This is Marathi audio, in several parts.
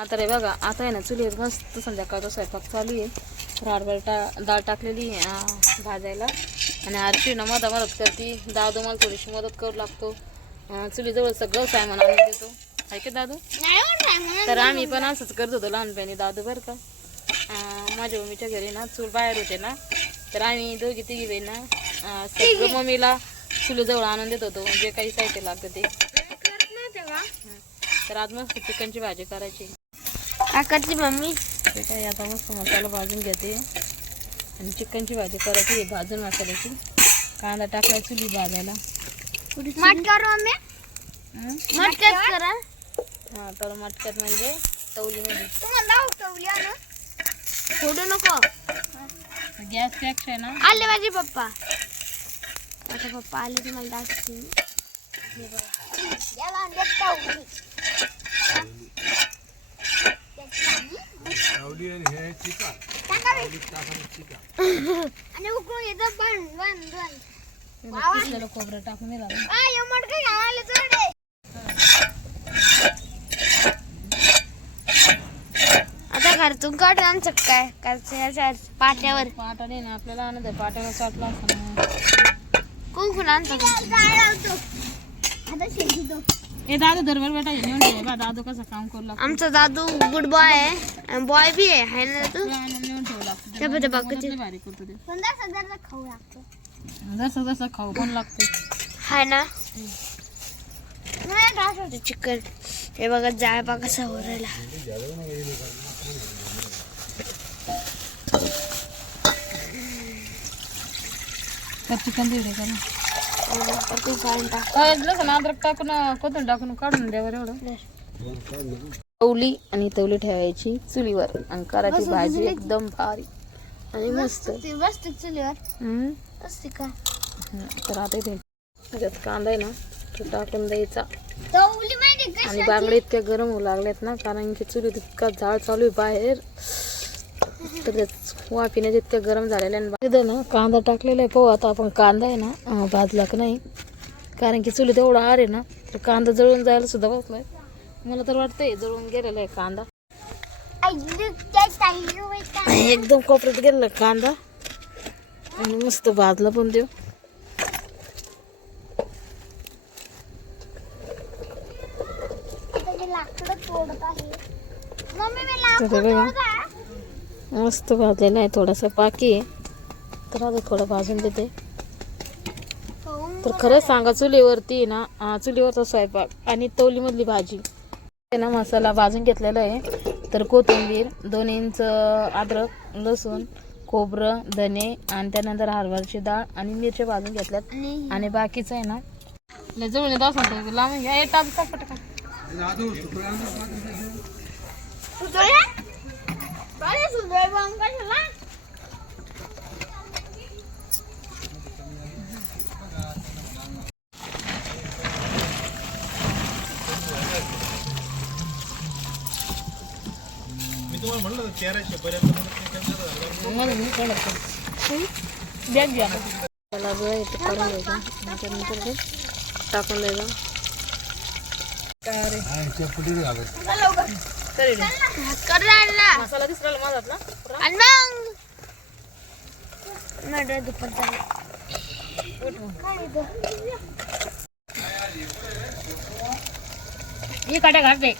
आता रे बघा आता आहे ना चुलीवर मस्त संध्याकाळचा स्वयंपाक चालू आहे. राडबळ टा डाळ टाकलेली आहे भाजायला. आणि आरती ना मधा मदत करते. दादू मला थोडीशी मदत करू लागतो. चुलीजवळ सगळं सामान आणून देतो. आहे का दादू? तर आम्ही पण असंच करत होतो लहानपणी दादू बरं का. माझ्या मम्मीच्या घरी ना चूल बाहेर होते ना. तर आम्ही दोघी तिघी बहीण ना सगळं मम्मीला चुलीजवळ आणून देत होतो. जे काही साहित्य लागतं ते. तर आज मस्त चिकनची भाजी करायची. काकाची मम्मी. ते काय आता मस्त मसाला भाजून घेते. आणि चिकनची भाजी करायची आहे भाजून मसाल्याची. कांदा टाकला चुली भाजायला? मटक्यात करा. हा तर मटक्यात म्हणजे तवलीमध्ये. फोडू नको. गॅस पॅक्स आहे ना? आले माझे पप्पा. माझे पप्पा आले तुम्हाला दाखवते आणि उकळून येतं बंद बंद बंद. किसलेलं खोबरं टाकून मटका घालायला चढे आता घरातून काढ आमचं काय काय पाट्यावर. पाटाने ना आपल्याला आनंद आहे पाट्याला चाटला असता ना कुंकून आणतो? हे दादू दरबार बेटा घेऊन ठेव बा दादू कसं काम करू लागतो. आमचा दादू गुड बॉय आहे. बॉय बी आहे हाय ना दादू? नेऊन ठेवू लागतो. त्या लई भारी करतो ते. खाऊ लागतो. जसं जसं खाऊ पण लागते. हाय ना? चिकन. हे बघा जाळ बघा कसा राहिला तर चिकन दिले का लसण अद्रक टाकून कोथून टाकून काढून द्यावर एवढं तवली आणि तवली ठेवायची चुलीवर आणि करायची भाजी एकदम भारी आणि मस्त. चुलीवर. असते का. तर आता इथे त्याच्यात कांदा आहे ना तो टाकून द्यायचा. आणि बांगडे इतक्या गरम होऊ लागल्यात ना कारण की चुलीत इतका झाड चालू आहे बाहेर. तर वाफिण्यात इतक्या गरम झालेल्या आणि तिथं ना कांदा टाकलेला आहे पाहू आता आपण कांदा आहे ना भाजला का नाही. कारण की चुलीत एवढा आर आहे ना तर कांदा जळून जायला सुद्धा बसलाय मला तर वाटतंय जळून गेलेला आहे कांदा. एकदम कोपऱ्यात गेलेला कांदा. आणि मस्त भाजला पण देऊ लाकडं तोडत आहे मम्मी मी तर हे बघा मस्त भाजलेला आहे थोडासा. बाकी आहे. तर आता थोडं भाजून देते. तर खरंच सांगा चुलीवरती ना चुलीवरचा स्वयंपाक आणि तवलीमधली भाजी. ना मसाला भाजून घेतलेला आहे. तर कोथिंबीर दोन इंच अद्रक लसूण खोबरं धने आणि त्यानंतर हरभऱ्याची डाळ आणि मिरच्या भाजून घेतल्यात. आणि बाकीचं आहे ना जवळ असं लांब घ्या टाक टाक काय सुजोय बंग कशाला? म्हणून मी कडक करते. बॅग घ्या त्याला जो आहे ते काढून घ्यायचं त्याच्यानंतर ते टाकून द्यायचं काय रे तरी ना. कर राहिला मसाला दिसला ना दुपार ही काट्या घालते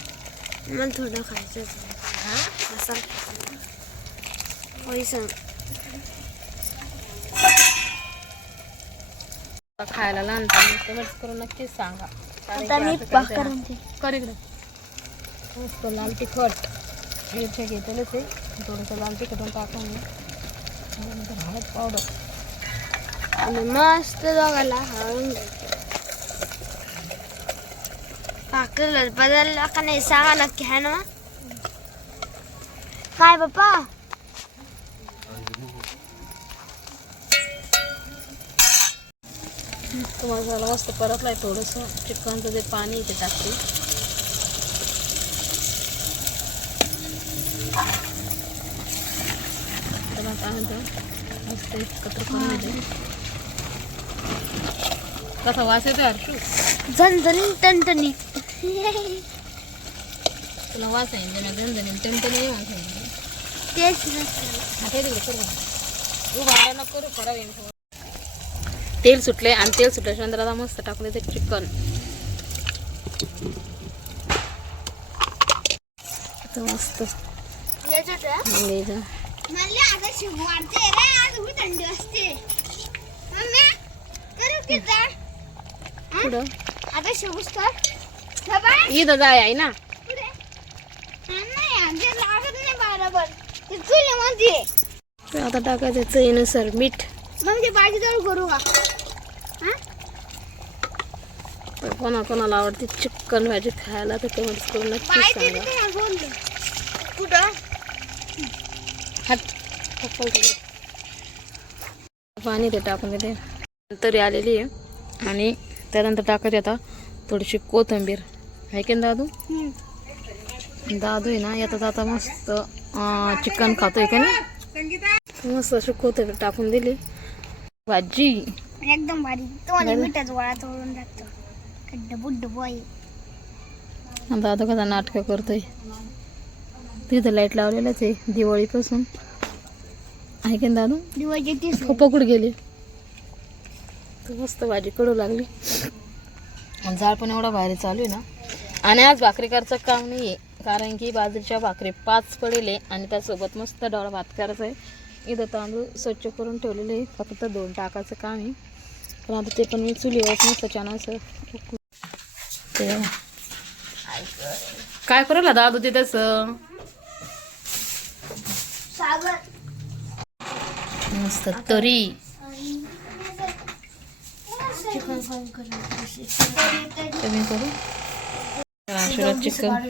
मला थोडं खायचं मसाला. सांग. खायला लहानपणी कमेंट करून नक्कीच सांगा. आता मी पाकर आहे. कर इकडे. मस्त लाल तिखट. मिरच्या घेतलेच आहे थोडंसं लाल तिखट पण टाकून घे. त्यानंतर हळद पावडर. आणि मस्त दोघाला हळून पाकर बदलला का नाही सांगा नक्की आहे ना? काय बाप्पा? तो मसाला मस्त परतलाय थोडंसं. चिकनचं जे पाणी आहे ते टाकते त्याला काय म्हणतो मस्त एकत्र करून घे. कसा वास येतो झणझणी टणटणी तुला वाच सांगितलं ना नाही म्हणून सांगितलं तेच. आता तिकडे करू तू भाडा नको करू खरा येईल तेल सुटले आणि तेल सुटल्याच्यानंतर आता मस्त टाकले ते चिकन. मस्त. याच्यात आहे? ना आता टाकायचं चवीनुसार मीठ. करू का तर कोणा कोणाला आवडते चिकन भाजी खायला तर कमेंट्स करून नक्की सांगा. कुठं? हात. पाणी ते टाकून देते. तरी आलेली आहे. आणि त्यानंतर टाकायची आता थोडीशी कोथिंबीर. आहे की दादू. दादू आहे ना येतात आता मस्त चिकन खातोय का नाही? मस्त अशी कोथिंबीर टाकून दिली. भाजी. एकदम भारी. तुम्हाला. मिठाचा वाळा तोडून टाकतो. बुड्ड बॉय आणि दादू कसा नाटकं करतोय. तिथं लाइट लावलेलंच आहे दिवाळीपासून. आहे की दादू? दिवाळीचे तीस कुठे गेले. मस्त भाजी कडू लागली. आणि जाळ पण एवढा भारी चालू आहे ना. आणि आज भाकरी करायचं काम नाही आहे कारण की बाजरीच्या भाकरी पाच पडेले आणि त्यासोबत मस्त डोळा भात करायचा आहे इथं तांदूळ स्वच्छ करून ठेवलेले आहे फक्त दोन टाकाचं काम आहे. पण आता ते पण मी चुलीवर मस्त छान असं ते काय करेल दादू ते तस? मस्त तरी. चिकन करू? कमी करू चिकन.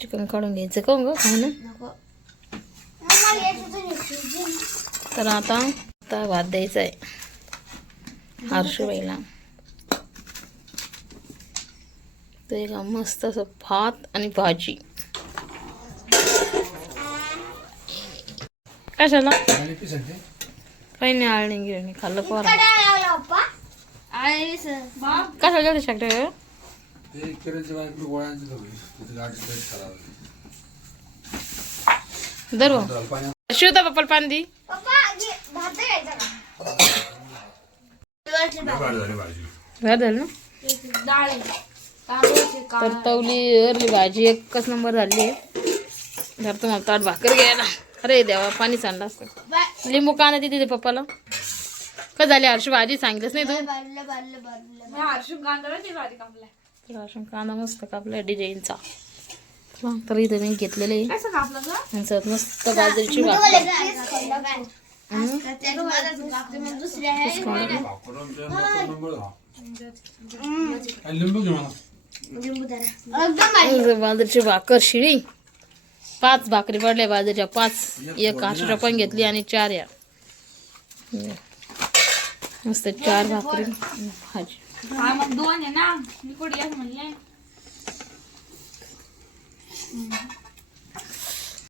चिकन काढून घ्यायचं का हो ग? खाणं तर आता आता भात द्यायचा आहे. हर्षबाईला ते का मस्त असं भात आणि भाजी. कशाला? काही नाही आळणी गिळणी खाल्लं पोर कशाला जाते शकते ते दर शिवता पप्पाला पाणी दी. गाडी झाली ना तर तवली हरली भाजी एकच नंबर झाली. आहे तर तुम्हाला ताट भाकर घ्यायला. अरे देवा पाणी सांडलं असतं. लिंबू का नाही तिथे पप्पाला? का झाली हर्ष भाजी? सांगितलंच नाही तू. हर्ष कांदा मस्त कापलाय डिझाईनचा. तर इथं मी घेतलेलं मस्त बाजरीची भाकर. बाजरीची भाकर शिळी. पाच भाकरी पडल्या बाजरीच्या पाच. एक आठवडा पण घेतली आणि चार या. मस्त चार भाकरी. भाजी. दोन आहे ना. मी कुठे म्हणले.